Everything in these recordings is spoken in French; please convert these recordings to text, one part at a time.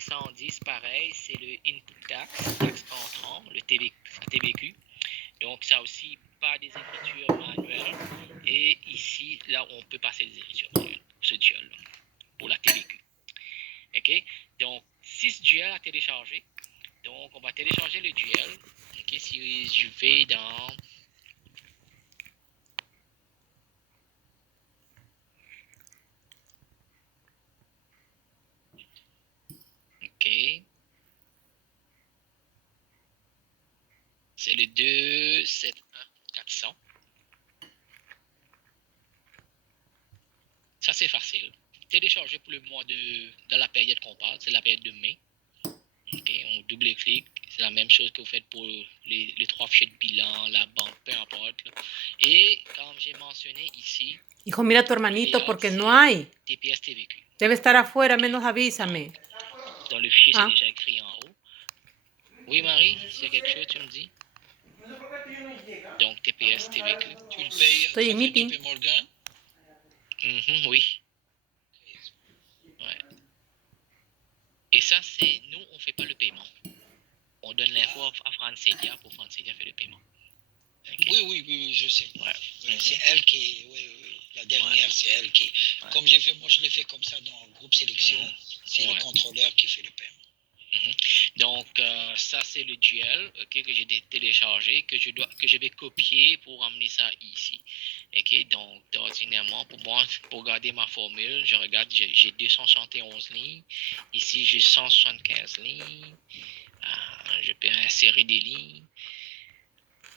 510, pareil, c'est le input taxe entrant, le TVQ. Donc, ça aussi, pas des écritures manuelles. Et ici, là, on peut passer des écritures manuelles pour ce duel, pour la TVQ. OK? Donc, 6 duels à télécharger. Donc, on va télécharger le duel. OK? Si je vais dans... OK. C'est le 271-400. Ça, c'est facile. Télécharger pour le mois dans la période qu'on parle, c'est la période de mai. OK, on double-clique. C'est la même chose que vous faites pour les 3 fichiers de bilan, la banque, peu importe. Là. Et comme j'ai mentionné ici... Hijo, mira a tu hermanito porque no hay. TPS TVQ. Debe estar afuera, menos avísame. Dans le fichier, c'est déjà écrit en haut. Oui, Marie, s'il y a quelque chose, tu me dis. Donc, TPS TVQ. Tu le payes à travers JP Morgan? Oui. Ouais. Et ça, c'est... Nous, on ne fait pas le paiement. On donne l'info à Francedia pour Francedia faire le paiement. Okay. Oui, je sais. Ouais. C'est elle qui... Oui. La dernière, c'est elle qui... Ouais. Comme j'ai fait, moi, je l'ai fait comme ça dans le groupe sélection. C'est le contrôleur qui fait le paiement. Donc, ça, c'est le duel que j'ai téléchargé, que je vais copier pour amener ça ici. OK, donc, ordinairement, pour garder ma formule, je regarde, j'ai 271 lignes. Ici, j'ai 175 lignes. Je peux insérer des lignes.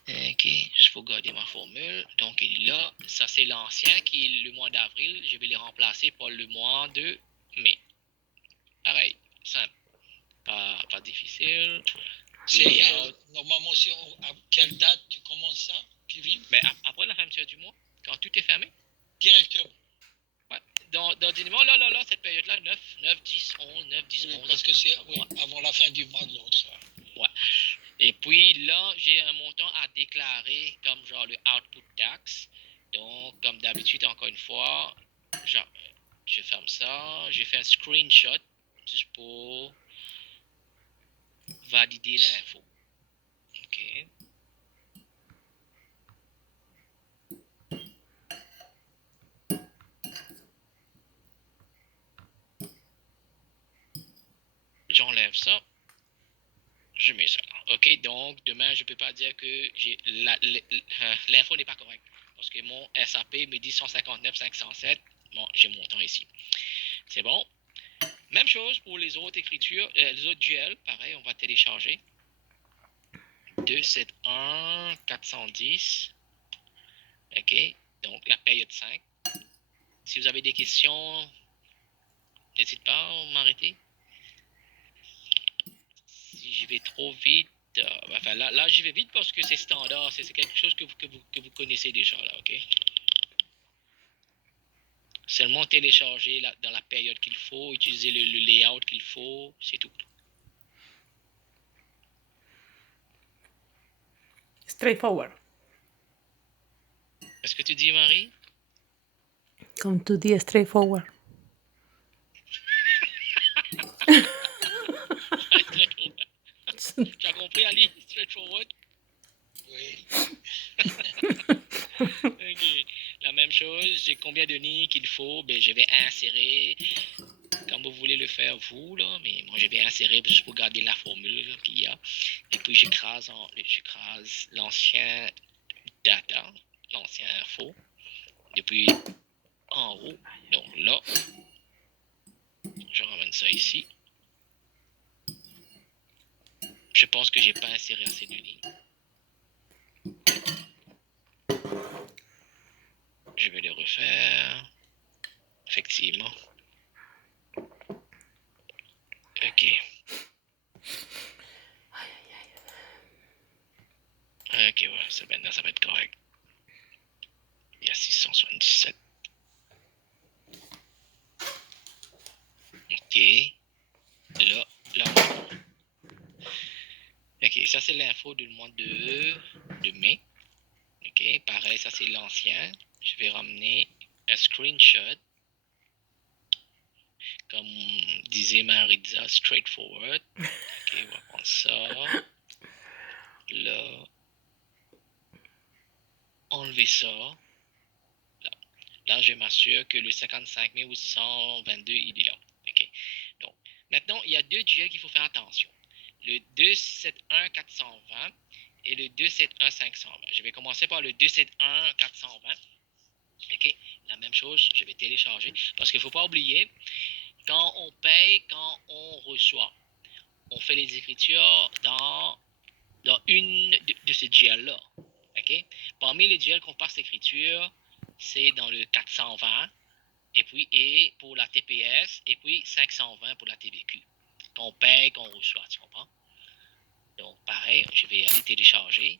OK, juste pour garder ma formule. Donc, là, ça, c'est l'ancien qui est le mois d'avril. Je vais le remplacer par le mois de mai. Pareil, simple. Pas difficile. Normalement, à quelle date tu commences ça, Kevin? Ben, après la fermeture du mois, quand tout est fermé. Directement. Ouais. D'ordinairement, là, cette période-là, 9, 10, 11, 9, 10, 11. Parce que c'est avant la fin du mois de l'autre. Ouais. Et puis là, j'ai un montant à déclarer comme genre le output tax. Donc, comme d'habitude, encore une fois, je ferme ça. Je fais un screenshot juste pour valider l'info. OK. J'enlève ça. Je mets ça là. OK, donc demain, je ne peux pas dire que l'info n'est pas correcte. Parce que mon SAP me dit 159 507. Bon, j'ai mon temps ici. C'est bon. Même chose pour les autres écritures, les autres duels. Pareil, on va télécharger. 271 410. OK, donc la période 5. Si vous avez des questions, n'hésitez pas à m'arrêter. Si j'y vais trop vite, enfin là j'y vais vite parce que c'est standard, c'est quelque chose que vous connaissez déjà là, OK? Seulement télécharger dans la période qu'il faut, utiliser le layout qu'il faut, c'est tout. Straightforward. Est-ce que tu dis, Marie? Comme tu dis, straightforward. Tu as compris, Ali? Straightforward? Oui. Okay. La même chose, j'ai combien de lignes qu'il faut, ben je vais insérer comme vous voulez le faire vous là, mais moi je vais insérer juste pour garder la formule qu'il y a. Et puis j'écrase l'ancien data, l'ancien info, depuis en haut. Donc là, je ramène ça ici. Je pense que j'ai pas inséré assez de lignes. Je vais le refaire. Effectivement. OK. OK, ouais, ça va être correct. Il y a 677. OK. Là. OK, ça c'est l'info du mois de mai. OK, pareil, ça c'est l'ancien. Je vais ramener un screenshot comme disait Maritza, straightforward. Ok, on va prendre ça. Là, enlever ça. Là, je m'assure que le 55 822, il est là. OK. Donc, maintenant, il y a deux duels qu'il faut faire attention. Le 271 420 et le 271 520. Je vais commencer par le 271 420. OK. La même chose, je vais télécharger. Parce qu'il ne faut pas oublier, quand on paye, quand on reçoit, on fait les écritures dans une de ces duels-là. OK. Parmi les duels qu'on passe l'écriture, c'est dans le 420, et pour la TPS, et puis 520 pour la TVQ. Qu'on paye, qu'on reçoit, tu comprends? Donc, pareil, je vais aller télécharger.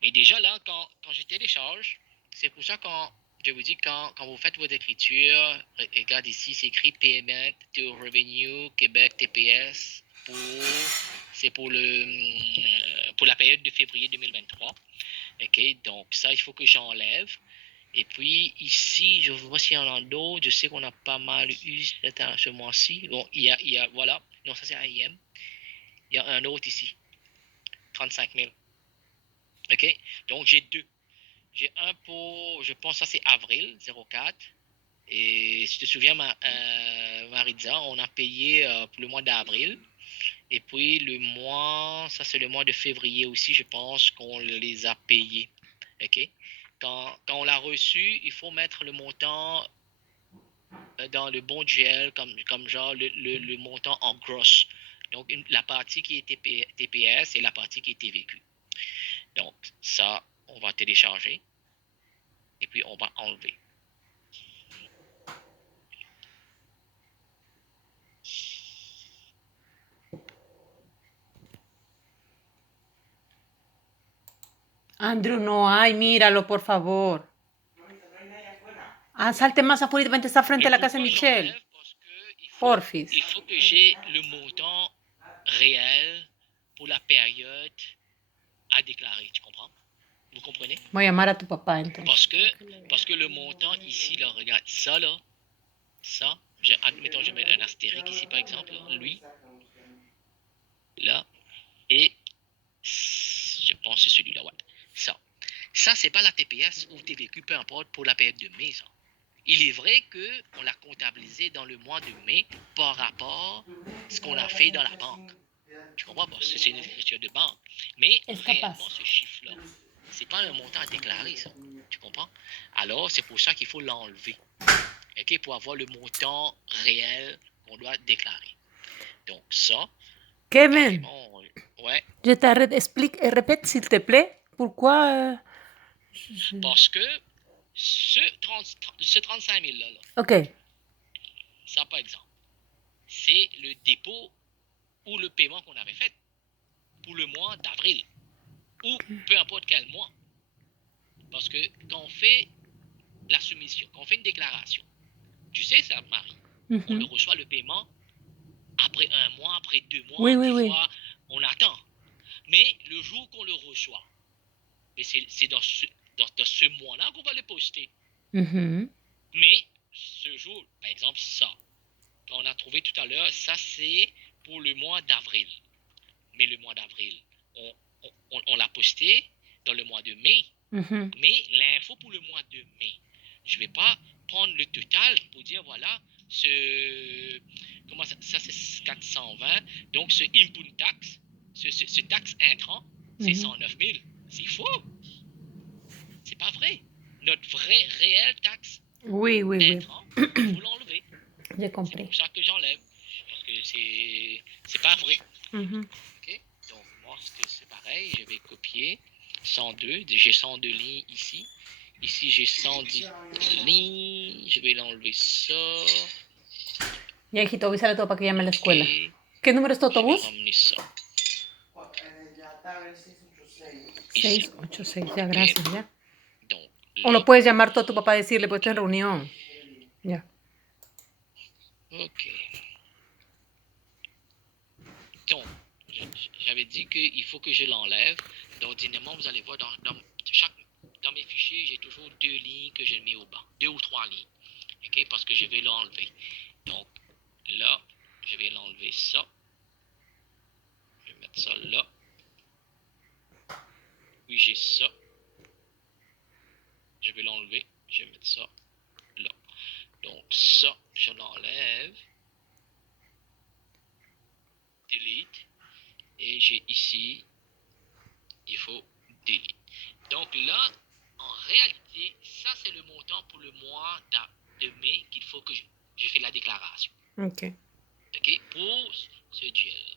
Mais déjà, là, quand je télécharge, c'est pour ça quand je vous dis, quand vous faites votre écriture, regarde ici, c'est écrit Payment to Revenue Québec TPS c'est pour la période de février 2023. OK, donc ça, il faut que j'enlève. Et puis ici, je vois s'il y en a d'autres. Je sais qu'on a pas mal eu ce mois-ci. Bon, il y a, voilà. Non, ça c'est AIM. Il y a un autre ici. 35 000. OK, donc j'ai deux. J'ai un pour, je pense que ça c'est avril 04. Et si tu te souviens, Maritza, on a payé pour le mois d'avril. Et puis le mois, ça c'est le mois de février aussi, je pense qu'on les a payés. OK? Quand on l'a reçu, il faut mettre le montant dans le bon duel, comme genre le montant en gross. Donc la partie qui est TPS et la partie qui est TVQ. Donc ça, on va télécharger et puis on va enlever. Andrew, no hay, míralo, por favor. Ah, salte más afuera y vente, está frente a la casa de Michelle. Porfis. Il faut que j'ai le montant réel pour la période à déclarer, tu comprends? Vous comprenez? Voy a llamar a tu papá entonces. Parce que le montant ici, là, regarde, ça, là, ça, admettons, je mets un astérique ici, par exemple, là, lui, là, et je pense que c'est celui-là, ouais, ça. Ça, c'est pas la TPS ou TVQ, peu importe, pour la période de mai, ça. Il est vrai qu'on l'a comptabilisé dans le mois de mai par rapport à ce qu'on a fait dans la banque. Tu comprends? Parce que c'est une écriture de banque. Mais réellement, ce chiffre-là, c'est pas un montant à déclarer, ça. Tu comprends? Alors, c'est pour ça qu'il faut l'enlever. OK? Pour avoir le montant réel qu'on doit déclarer. Donc, ça. Kevin, ouais. Je t'arrête, explique, répète s'il te plaît, pourquoi... Parce que ce 35 000 là, OK. Ça, par exemple, c'est le dépôt ou le paiement qu'on avait fait pour le mois d'avril ou peu importe quel mois. Parce que quand on fait la soumission, quand on fait une déclaration, tu sais ça, Marie, on le reçoit le paiement après un mois, après 2 mois, des fois, on attend. Mais le jour qu'on le reçoit, c'est dans ce mois-là qu'on va le poster. Mais ce jour, par exemple, ça, qu'on a trouvé tout à l'heure, ça c'est pour le mois d'avril. Mais le mois d'avril, on l'a posté dans le mois de mai. Mais l'info pour le mois de mai, je ne vais pas prendre le total pour dire, voilà, ça c'est 420. Donc ce input tax, ce taxe intrant, c'est 109 000. C'est faux. C'est pas vrai. Notre vrai, réel taxe intrant, il faut l'enlever. J'ai compris. C'est pour ça que j'enlève. Parce que c'est pas vrai. OK? Donc, moi, c'est pareil. Je vais copier 102. J'ai 102 lignes ici. Ici, j'ai 110 lignes. Je vais l'enlever ça. Ya, hijito, avísale a tu papá que llame a la escuela. ¿Qué número es tu autobús? 686, ya, gracias, ya. Donc, o lo puedes llamar tú a tu papá y decirle, pues estoy en reunión. Ya. OK. Donc, j'avais dit qu'il faut que je l'enlève. Donc, ordinairement, vous allez voir, dans mes fichiers, j'ai toujours 2 lignes que je mets au bas. 2 ou 3 lignes. OK? Parce que je vais l'enlever. Donc, là, je vais l'enlever ça. Je vais mettre ça là. Puis j'ai ça. Je vais l'enlever. Je vais mettre ça là. Donc ça, je l'enlève. Delete. Et j'ai ici, il faut delete. Donc là, en réalité, ça c'est le montant pour le mois de mai qu'il faut que je fais la déclaration. Ok. OK? Pour ce duel.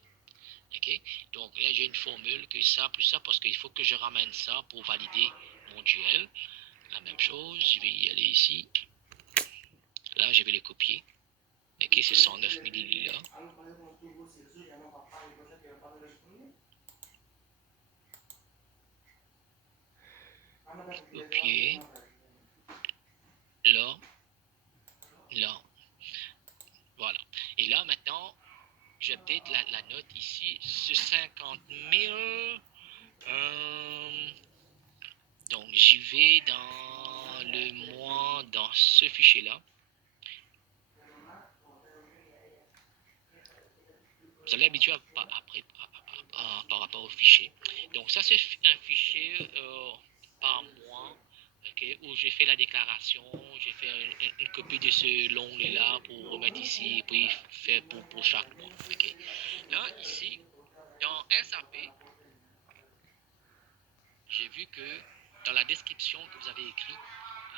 OK? Donc là, j'ai une formule que ça plus ça parce qu'il faut que je ramène ça pour valider mon duel. La même chose, je vais y aller ici. Là, je vais le copier. OK? C'est 109 ml là. Copier. Là. Là. Voilà. Et là, maintenant, j'update la note ici. Ce 50 000. Donc, j'y vais dans le mois, dans ce fichier-là. Vous allez habituer par rapport au fichier. Donc, ça, c'est un fichier par mois. Okay, où j'ai fait la déclaration, j'ai fait une copie de ce long-là pour remettre ici et puis faire pour chaque mois. Okay. Là, ici, dans SAP, j'ai vu que dans la description que vous avez écrit,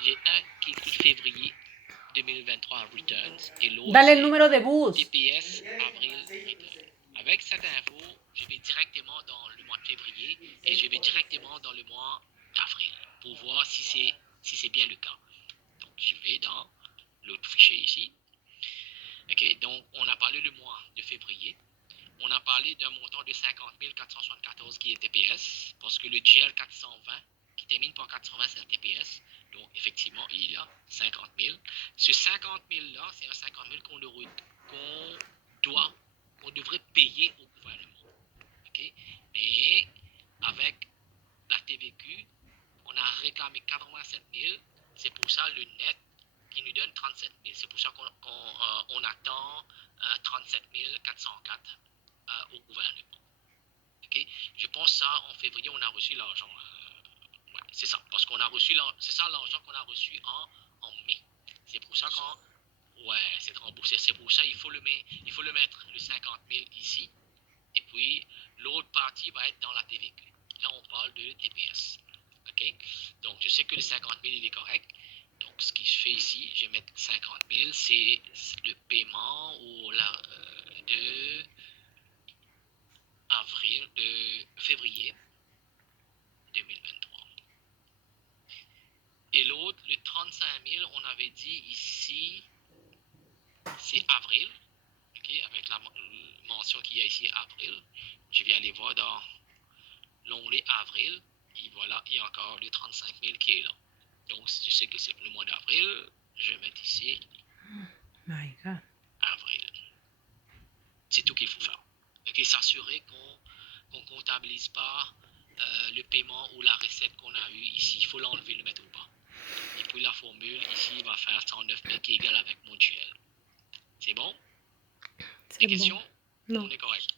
j'ai un qui est écrit février 2023 returns et l'autre Dale le numéro de bus. TPS avril return. Avec cette info, je vais directement dans le mois de février et je vais directement dans le mois d'avril pour voir si c'est bien le cas. Donc, je vais dans l'autre fichier ici. OK, donc on a parlé le mois de février. On a parlé d'un montant de 50 474 qui est TPS, parce que le GL 420, qui termine par 420, c'est un TPS. Donc, effectivement, il y a 50 000. Ce 50 000-là, c'est un 50 000 qu'on devrait payer au gouvernement. OK? Mais, avec la TVQ, on a réclamé 87 000. C'est pour ça le net qui nous donne 37 000. C'est pour ça qu'on attend 37 404 au gouvernement. Okay? Je pense ça, en février, on a reçu l'argent. Ouais, c'est ça. Parce qu'on a reçu c'est ça l'argent qu'on a reçu en mai. C'est pour ça qu'on... Ouais, c'est remboursé. C'est pour ça il faut le mettre, le 50 000 ici. Et puis, l'autre partie va être dans la TVQ. Là, on parle de TPS. OK? Donc, je sais que le 50 000, il est correct. Donc, ce qui se fait ici, je vais mettre 50 000, c'est le paiement ou de février 2023. Et l'autre, le 35 000, on avait dit ici, c'est avril. Okay, avec la mention qu'il y a ici, avril. Je vais aller voir dans l'onglet avril. Et voilà, il y a encore le 35 000 qui est là. Donc, je sais que c'est le mois d'avril. Je vais mettre ici My God. avril. C'est tout qu'il faut faire. Okay, s'assurer qu'on ne comptabilise pas le paiement ou la recette qu'on a eue ici. Il faut l'enlever, le mettre au bas. Et puis la formule ici va faire 109 000 qui est égal avec mon duel. C'est bon? Des questions? Non. On est correct.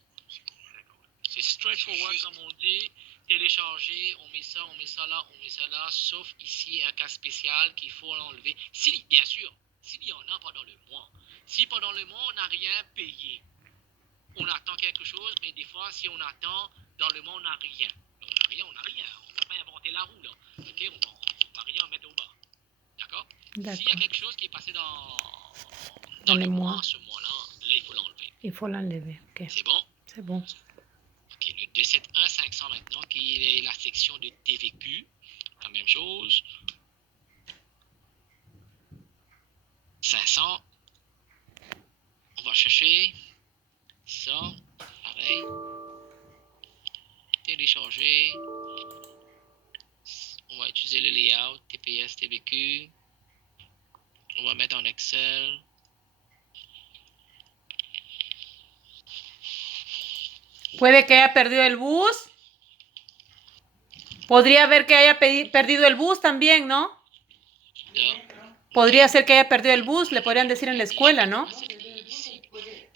C'est straightforward comme on dit. Télécharger, on met ça là, on met ça là. Sauf ici un cas spécial qu'il faut l'enlever. Si, bien sûr, s'il y en a pendant le mois. Si pendant le mois on n'a rien payé, on attend quelque chose, mais des fois si on attend dans le mois on n'a rien. On n'a rien. On n'a pas inventé la roue là. Ok, on va rien mettre au bas. D'accord? S'il y a quelque chose qui est passé dans le mois, ce mois-là, là il faut l'enlever. Il faut l'enlever, ok. C'est bon? C'est bon. Ok, le 271 500 maintenant, qui est la section de TVQ. La même chose. 500. On va chercher ça. Pareil. Télécharger. On va utiliser le layout TPS TVQ. On va mettre en Excel. Puede que haya perdido el bus. Podría haber que haya perdido el bus también, ¿no? Podría ser que haya perdido el bus, le podrían decir en la escuela, ¿no?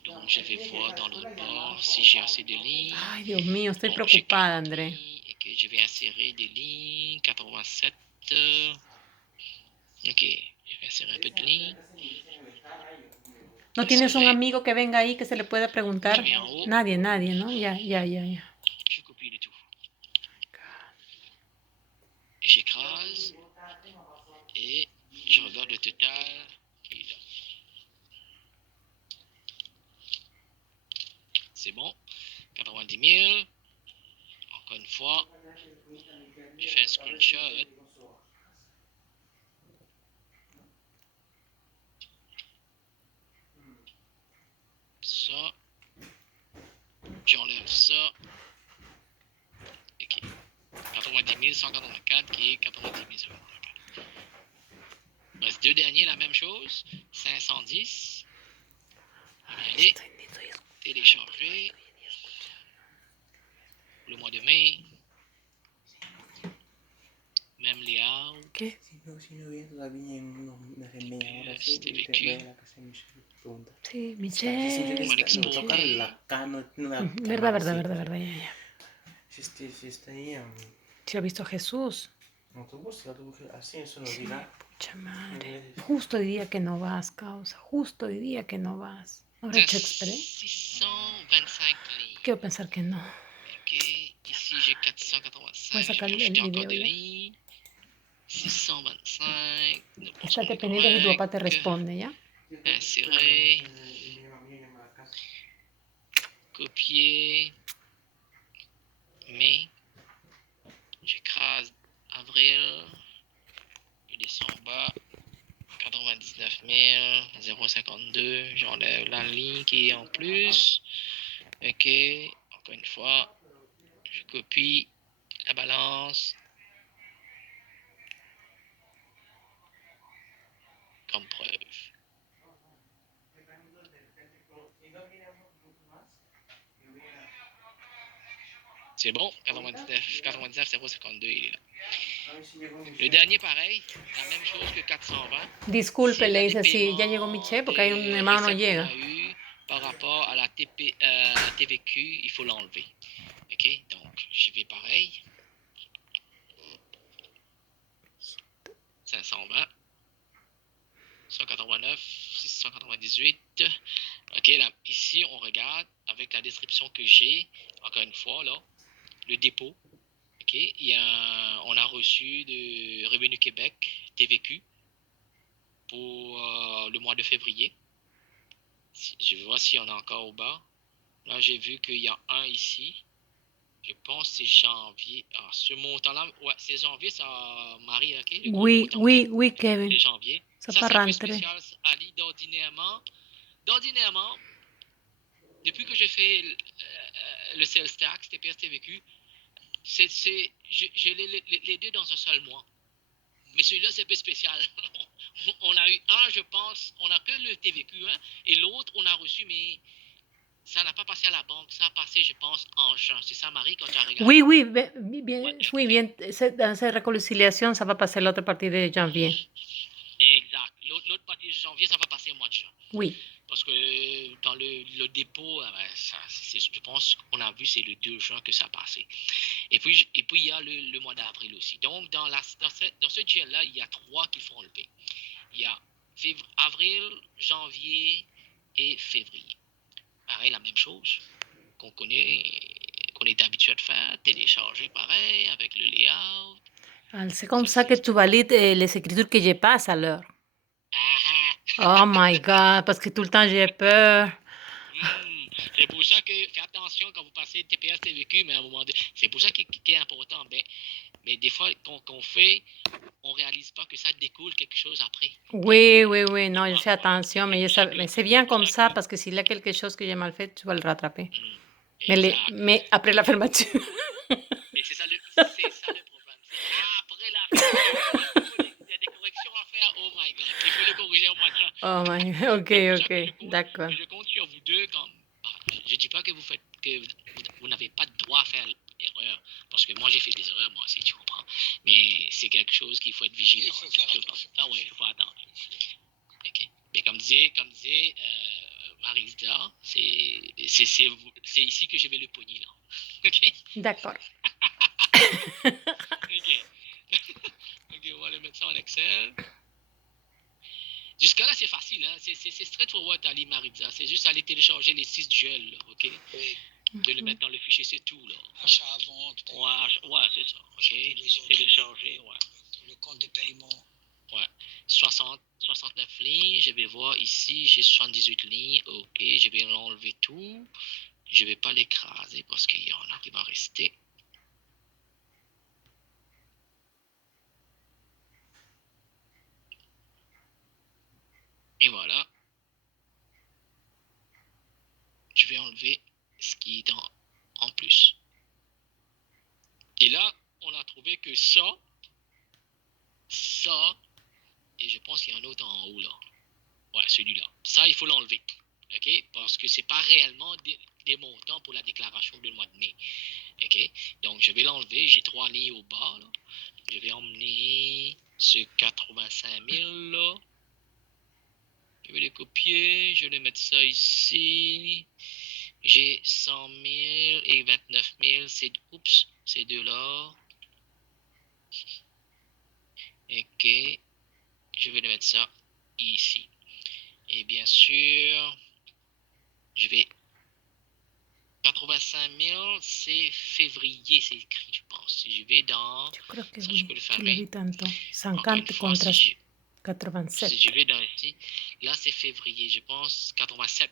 Donc je vais voir dans l'autre bord si j'ai assez de lignes. Ay, Dios mío, estoy Donc, preocupada, j'ai 40 André. lignes et que je vais insérer des lignes. 87. Ok, je vais insérer un peu de lignes. ¿No tienes un Insérer. amigo que venga ahí que se le pueda preguntar? Je vais en haut. Nadie, ¿no? Ya. Je copie le tout. J'écrase. Et je regarde le total qui est là. C'est bon. 90 000. Encore une fois, je fais un screenshot. Ça. J'enlève ça. Ok. 90 184 qui est 90 184. Il reste deux derniers, la même chose. 510. Je vais aller télécharger. Le mois de mai. Même layout. ¿Qué? Si no viene todavía en unos media hora, sí, Este que aquí. voy a la casa de Michelle y pregunta. Sí, Sí, Michelle. yo le tocar la cano, Verdad, ya. Si está ahí Si ha visto a Jesús. en autobús, así eso nos dirá. Pucha madre. Justo diría que no vas, causa. Justo diría que no vas. ¿Habrá check express? 625 lignes. Quiero pensar que no. Ok, ici j'ai 485. Voy a sacar je vais el ajouter encore video des ya. lignes. 625. Estate pendiente si tu papá te responde, ¿ya? Insérer. Copier. Mai. J'écrase avril. Je descends en bas. 99 052. J'enlève la ligne qui est en plus. Ok. Encore une fois. Je copie la balance. Comme preuve. C'est bon, 99 052, il est là. Le dernier, pareil, la même chose que 420. Disculpe, C'est le la dice, si ya dépaiement llegó Michelle, porque hay un des hermano no recettes llega. qu'on a eu par rapport à la TVQ, il faut l'enlever. Ok, donc j'y vais pareil. 520, 189, 698. Ok, là, ici, on regarde avec la description que j'ai, encore une fois, là, le dépôt. Ok, on a reçu de Revenu Québec, TVQ, pour le mois de février. Je vois s'il y en a encore au bas. Là, j'ai vu qu'il y a un ici. Je pense que c'est janvier. Ah, ce montant-là, ouais, c'est janvier, ça, Marie, ok? Oui, Kevin. C'est janvier. Ça Ça, part c'est un peu rentrer. spécial, Ali, d'ordinairement, depuis que j'ai fait le sales tax, TPS, TVQ, j'ai les deux dans un seul mois. Mais celui-là, c'est un peu spécial. On a eu un, je pense, on n'a que le TVQ, hein, et l'autre, on a reçu, mais ça n'a pas passé à la banque. Ça a passé, je pense, en juin. C'est ça, Marie, quand tu as regardé? Oui, bien. Dans cette réconciliation, ça va passer l'autre partie de janvier. Exact. L'autre partie de janvier, ça va passer au mois de juin. Oui. Parce que dans le dépôt, je pense qu'on a vu, c'est le 2 juin que ça a passé. Et puis il y a le mois d'avril aussi. Donc, dans ce GL-là, il y a 3 qu'il faut enlever. Il y a avril, janvier et février. Pareil, la même chose qu'on est habitué de faire, télécharger pareil, avec le layout. C'est comme ça que tu valides les écritures que je passe alors. Oh my God, parce que tout le temps j'ai peur. C'est pour ça que faites attention quand vous passez TPS, TVQ, mais à un moment donné, c'est pour ça qui est important. Mais des fois, qu'on fait, on réalise pas que ça découle quelque chose après. Oui, non, je fais attention, mais c'est bien comme ça, parce que s'il y a quelque chose que j'ai mal fait, tu vas le rattraper. Mais après la fermeture. Mais c'est ça le problème. Après la fermeture, il y a des corrections à faire. Oh my God, il faut les corriger au mois de juin. Oh my God, ok, d'accord. Je compte sur vous deux comme... Je dis pas que vous n'avez pas de droit à faire l'erreur, parce que moi j'ai fait des erreurs, moi aussi, tu comprends. Mais c'est quelque chose qu'il faut être vigilant. Il faut faire attention. Ah ouais, il faut attendre. Okay. Mais comme disait Marisa, c'est ici que je vais le pogner, là. OK? D'accord. OK. OK, on va le mettre ça en Excel. Jusque-là, c'est facile, hein? C'est straightforward, Ali Marisa. C'est juste aller télécharger les 6 duels, là, OK? Oui, De le mettre dans le fichier, c'est tout, là. achat à vente, Ouais, c'est ça, OK? les autres, Télécharger, ouais. le compte de paiement. Ouais. 69 lignes, je vais voir ici, j'ai 78 lignes, OK, je vais l'enlever tout. Je vais pas l'écraser parce qu'il y en a qui vont rester. Et voilà. Je vais enlever ce qui est en plus. Et là, on a trouvé que ça, et je pense qu'il y en a un autre en haut là. Ouais, celui-là. Ça, il faut l'enlever. OK? Parce que c'est pas réellement des montants pour la déclaration du mois de mai. OK? Donc, je vais l'enlever. J'ai 3 lignes au bas, là. Je vais emmener ce 85 000 là. Je vais le copier. Je vais mettre ça ici. J'ai 100 000 et 29 000. Ces deux-là. OK. Je vais le mettre ça ici. Et bien sûr, je vais... 85 000, c'est février, c'est écrit, je pense. Si je vais dans... Yo creo que Ça, oui, je peux le faire. que le vi tanto. Encore une 50 fois, contra si 87. je vais dans ici, là, c'est février, je pense 87.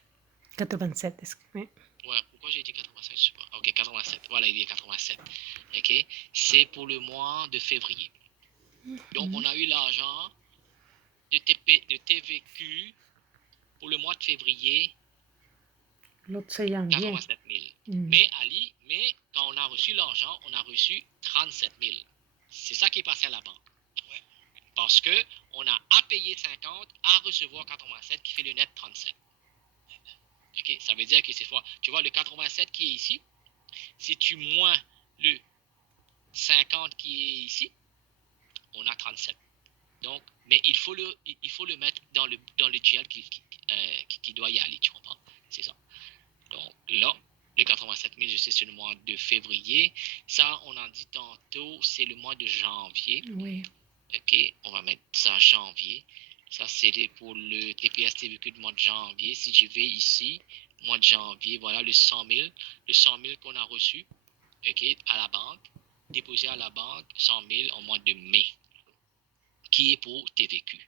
87, es que... Ouais, pourquoi j'ai dit 87? Je sais pas. Ok, 87. Voilà, il est 87. Ok, c'est pour le mois de février. Donc, on a eu l'argent de TVQ pour le mois de février, L'autre se llama bien. 87 000. Mais, Ali, quand on a reçu l'argent, on a reçu 37 000. C'est ça qui est passé à la banque. Ouais. Parce que on a à payer 50, à recevoir 87, qui fait le net 37. Ok, ça veut dire que c'est fois, tu vois, le 87 qui est ici, si tu moins le 50 qui est ici, on a 37. Donc, mais il faut le mettre dans le GL qui doit y aller, tu comprends? C'est ça. Donc là, le 87 000, je sais, c'est le mois de février. Ça, on en dit tantôt, c'est le mois de janvier. Oui. OK, on va mettre ça janvier. Ça, c'est pour le TPS TVQ du mois de janvier. Si je vais ici, mois de janvier, voilà le 100 000. Le 100 000 qu'on a reçu, OK, à la banque, déposé à la banque, 100 000 au mois de mai, qui est pour TVQ.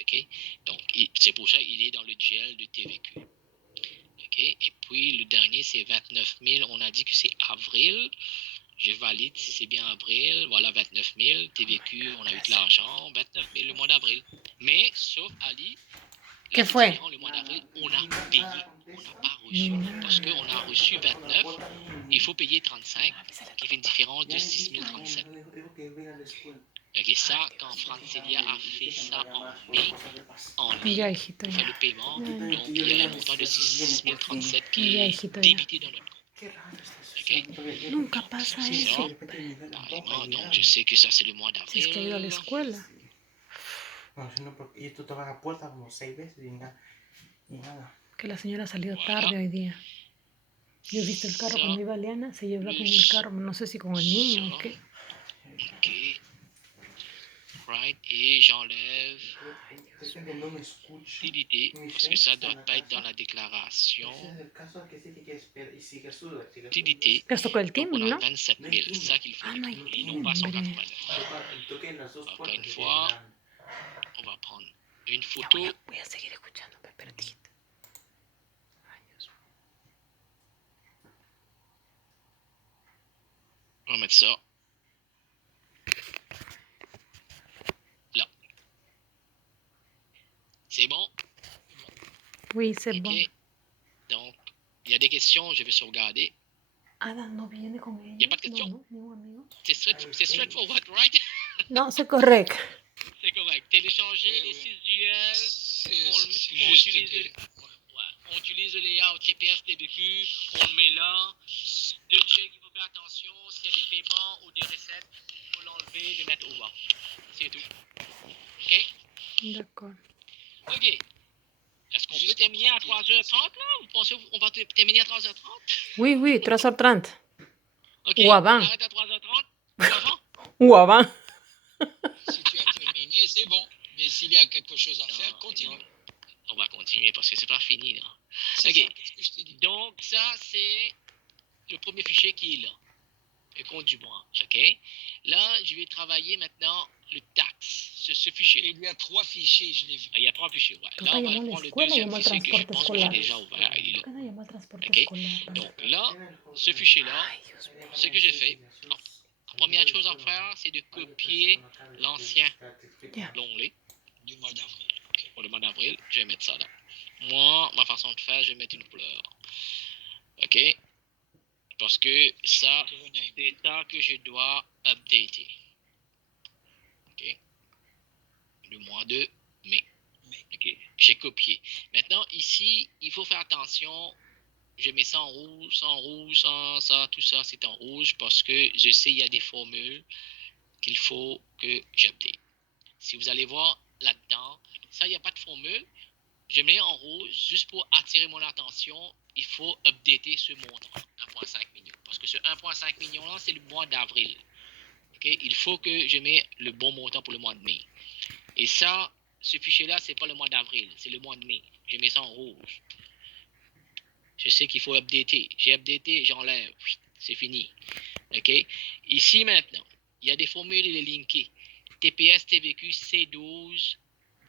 OK, donc c'est pour ça qu'il est dans le GL de TVQ. OK, et puis le dernier, c'est 29 000. On a dit que c'est avril. Je valide si c'est bien avril. Voilà, 29 000. TVQ, on a eu de l'argent. 29 000 le mois d'avril. Mais, sauf Ali, ¿Qué fue? le mois d'avril, on a payé. On n'a pas reçu. Parce qu'on a reçu 29. Il faut payer 35, qui fait une différence de 6 037. OK, ça, quand Francilia a fait ça en mai, Ya, hijito, pour faire ya. le paiement, donc il y a un montant de 6 037 qui Ya, est hijito, ya. débité dans notre compte. OK? Nunca pasa C'est eso. ça. Carrément, donc je sais que ça, c'est le mois Si es que ha ido a la d'avril. escuela. Y esto toca la puerta como 6 veces y nada. Que la señora salió Voilà. tarde hoy día. Yo he visto el carro cuando iba Liana, se lleva con el carro, no sé si con el niño o qué. OK. Right, et j'enlève utilité, parce que ça doit pas être dans la déclaration. Utilité. Que tocó el Donc on timbre, a ¿no? 27 000, c'est ça qu'il faut. Ah, no hay Et non pas timbre. 189. Encore une fois, on va prendre une photo. Voy a seguir escuchando Peppertito. Ay, Dios mío. On va mettre ça là. C'est bon? Oui, c'est OK. bon. Donc, il y a des questions, je vais sauvegarder. Ada no viene con ella. Y aparte, No, no, ningún amigo. C'est straightforward, right? No, c'est correct. C'est correct. Téléchanger les 6 duels. On utilise le layout TPS TBQ, on le met là. Deux duels qu'il faut faire attention. S'il y a des paiements ou des recettes, il faut l'enlever, le mettre au bas. C'est tout. OK? D'accord. OK. Est-ce On peut Juste terminer à emprunter 3h30, là? Vous pensez qu'on va terminer à 3h30? Oui, oui, 3h30. OK, Ou on avant. arrête à 3h30? Ou avant? Ou avant. Si tu as terminé, c'est bon. Mais s'il y a quelque chose à faire, Non, continue. non, on va continuer parce que c'est pas fini, là. C'est OK. ça, qu'est-ce que je t'ai dit? Donc, ça, c'est le premier fichier qui est là. Le compte du mois. OK? Là, je vais travailler maintenant le taxe. Ce fichier-là. Il y a 3 fichiers, je l'ai vu. Ah, il y a 3 fichiers, ouais. Papá Là, on va llamó a la prendre le escuela, deuxième llamó al fichier que je transporte pense que j'ai escolar. déjà ouvert. Il est là. ¿Por qué no llamó al transporte OK? escolar? Donc là, ce fichier-là, Ay, Dios mío. ce que j'ai fait, la première chose à faire, c'est de copier l'ancien Ya. l'onglet Du mois d'avril. pour le mois d'avril. Je vais mettre ça là. Moi, ma façon de faire, je vais mettre une couleur. OK? Parce que ça, c'est ça que je dois updater. OK? Le mois de mai. OK? J'ai copié. Maintenant, ici, il faut faire attention. Je mets ça en rouge, ça, tout ça, c'est en rouge parce que je sais il y a des formules qu'il faut que j'update. Si vous allez voir là-dedans, ça, il n'y a pas de formule. Je mets en rouge juste pour attirer mon attention. Il faut updater ce montant, 1,5 million. Parce que ce 1,5 million-là, c'est le mois d'avril. Okay? Il faut que je mette le bon montant pour le mois de mai. Et ça, ce fichier-là, c'est pas le mois d'avril, c'est le mois de mai. Je mets ça en rouge. Je sais qu'il faut updater. J'ai updaté, j'enlève. C'est fini. OK? Ici, maintenant, il y a des formules, il est linké. TPS, TVQ, C12,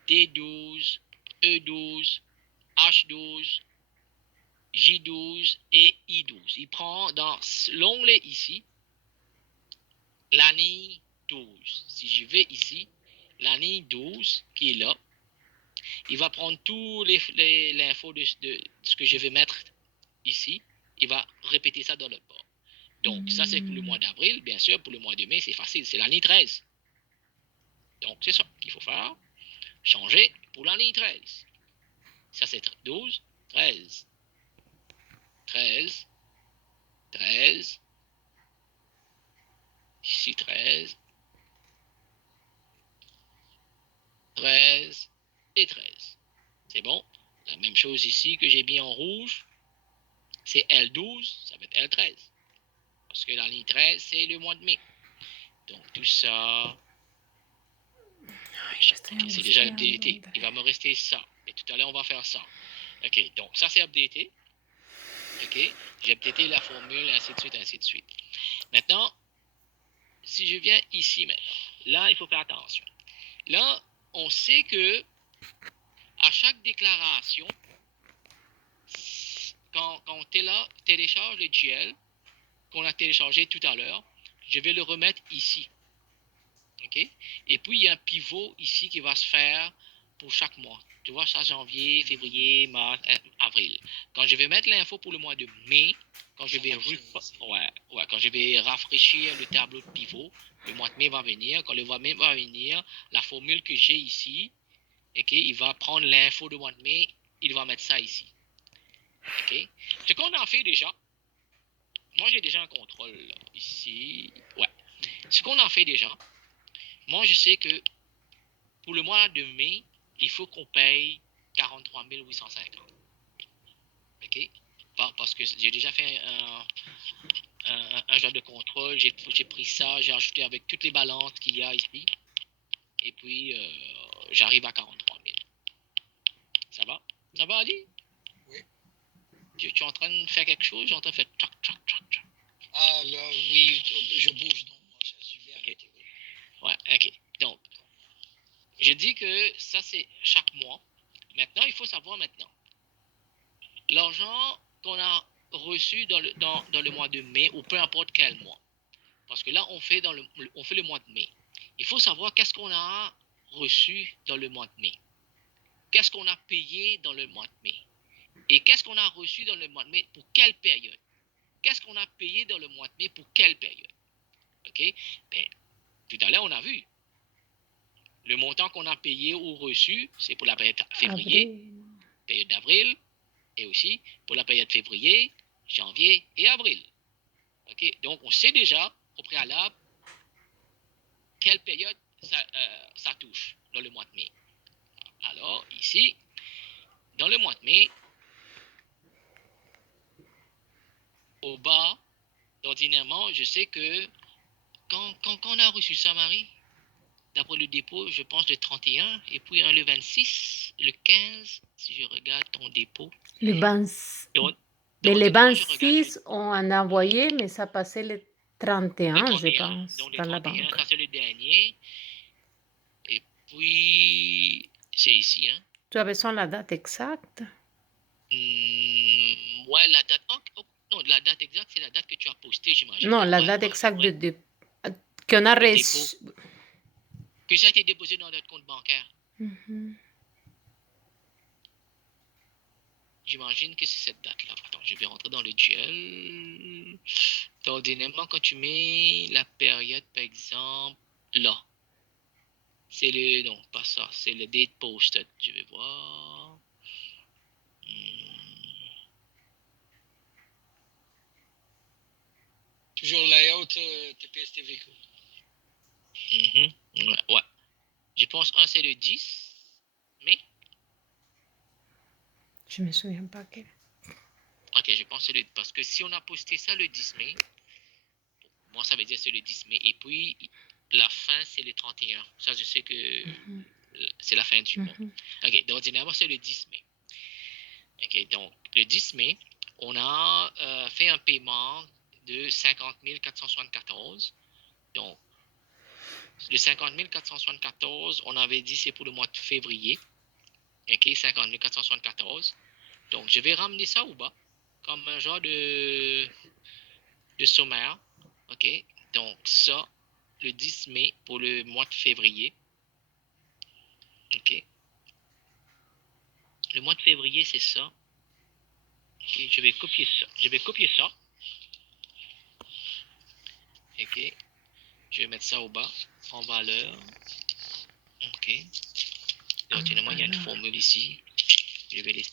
D12, E12, H12, J12 et I12. Il prend dans l'onglet ici l'année 12. Si je vais ici, l'année 12 qui est là, il va prendre tout l'info de ce que je vais mettre ici. Il va répéter ça dans l'autre bord. Donc, ça, c'est pour le mois d'avril. Bien sûr, pour le mois de mai, c'est facile. C'est l'année 13. Donc, c'est ça qu'il faut faire. Changer pour l'année 13. Ça, c'est 12, 13. 13, 13. Ici, 13. 13 et 13. C'est bon. La même chose ici que j'ai mis en rouge. C'est L12, ça va être L13. Parce que l'année 13, c'est le mois de mai. Donc, tout ça... C'est déjà updaté. Il va me rester ça. Et tout à l'heure, on va faire ça. OK, donc ça, c'est updaté. OK, j'ai updaté la formule, ainsi de suite, ainsi de suite. Maintenant, si je viens ici maintenant, là, il faut faire attention. Là, on sait que à chaque déclaration, quand on télécharge le GL, qu'on a téléchargé tout à l'heure, je vais le remettre ici. OK? Et puis, il y a un pivot ici qui va se faire pour chaque mois. Tu vois, ça, janvier, février, mars, avril. Quand je vais mettre l'info pour le mois de mai, quand je vais rafraîchir le tableau de pivot, le mois de mai va venir. Quand le mois de mai va venir, la formule que j'ai ici, OK, il va prendre l'info du mois de mai, il va mettre ça ici. OK? Ce qu'on a fait déjà, moi j'ai déjà un contrôle là, ici. Ouais. Ce qu'on a fait déjà, moi je sais que pour le mois de mai, il faut qu'on paye 43 850. OK? Parce que j'ai déjà fait un genre de contrôle, j'ai pris ça, j'ai ajouté avec toutes les balances qu'il y a ici. Et puis, j'arrive à 43 000. Ça va? Ça va, Ali? Oui. Tu es en train de faire quelque chose? J'ai en train de faire tchac, tchac, tchac, tchac. Ah, là, oui, je bouge, donc moi, je vais arrêter. Ouais, OK. Donc, je dis que ça, c'est chaque mois. Maintenant, il faut savoir maintenant. L'argent qu'on a reçu dans le mois de mai, ou peu importe quel mois. Parce que là, on fait le mois de mai. Il faut savoir qu'est-ce qu'on a reçu dans le mois de mai. Qu'est-ce qu'on a payé dans le mois de mai. Et qu'est-ce qu'on a reçu dans le mois de mai pour quelle période. Qu'est-ce qu'on a payé dans le mois de mai pour quelle période. OK? Ben, tout à l'heure, on a vu. Le montant qu'on a payé ou reçu, c'est pour la période février, période d'avril, et aussi pour la période février, janvier et avril. OK? Donc, on sait déjà, au préalable, quelle période ça touche dans le mois de mai. Alors, ici, dans le mois de mai, au bas, ordinairement, je sais que quand on a reçu ça, Marie, d'après le dépôt, je pense le 31, et puis le 26, le 15, si je regarde ton dépôt. Les 26 ont un envoyé, mais ça passait le 31, je pense, donc dans la 31, banque. ça c'est le dernier. Et puis, c'est ici, hein. Tu as besoin de la date exacte? Ouais, la date. Non, la date exacte, c'est la date que tu as postée, j'imagine. Non, la date exacte qu'on a reçu. Que ça a été déposé dans notre compte bancaire. J'imagine que c'est cette date-là. Attends, je vais rentrer dans le duel. Ordinairement, quand tu mets la période, par exemple, là, c'est le. Non, pas ça. C'est le date posted. Je vais voir. Toujours layout TPS TVQ. Ouais. Je pense un, c'est le 10 mai. Je me souviens pas que. Ok, je pense que c'est parce que si on a posté ça le 10 mai, moi ça veut dire c'est le 10 mai. Et puis la fin c'est le 31. Ça je sais que c'est la fin du mois. Ok, donc ordinairement c'est le 10 mai. Ok, donc le 10 mai, on a fait un paiement de 50 474. Donc le 50 474, on avait dit c'est pour le mois de février. Ok, 50 474. Donc je vais ramener ça au bas comme un genre de sommaire. Ok, donc ça, le 10 mai pour le mois de février. Ok, le mois de février, c'est ça. Ok, je vais copier ça. Ok, je vais mettre ça au bas en valeur. Ok, donc il y a une formule ici. Je vais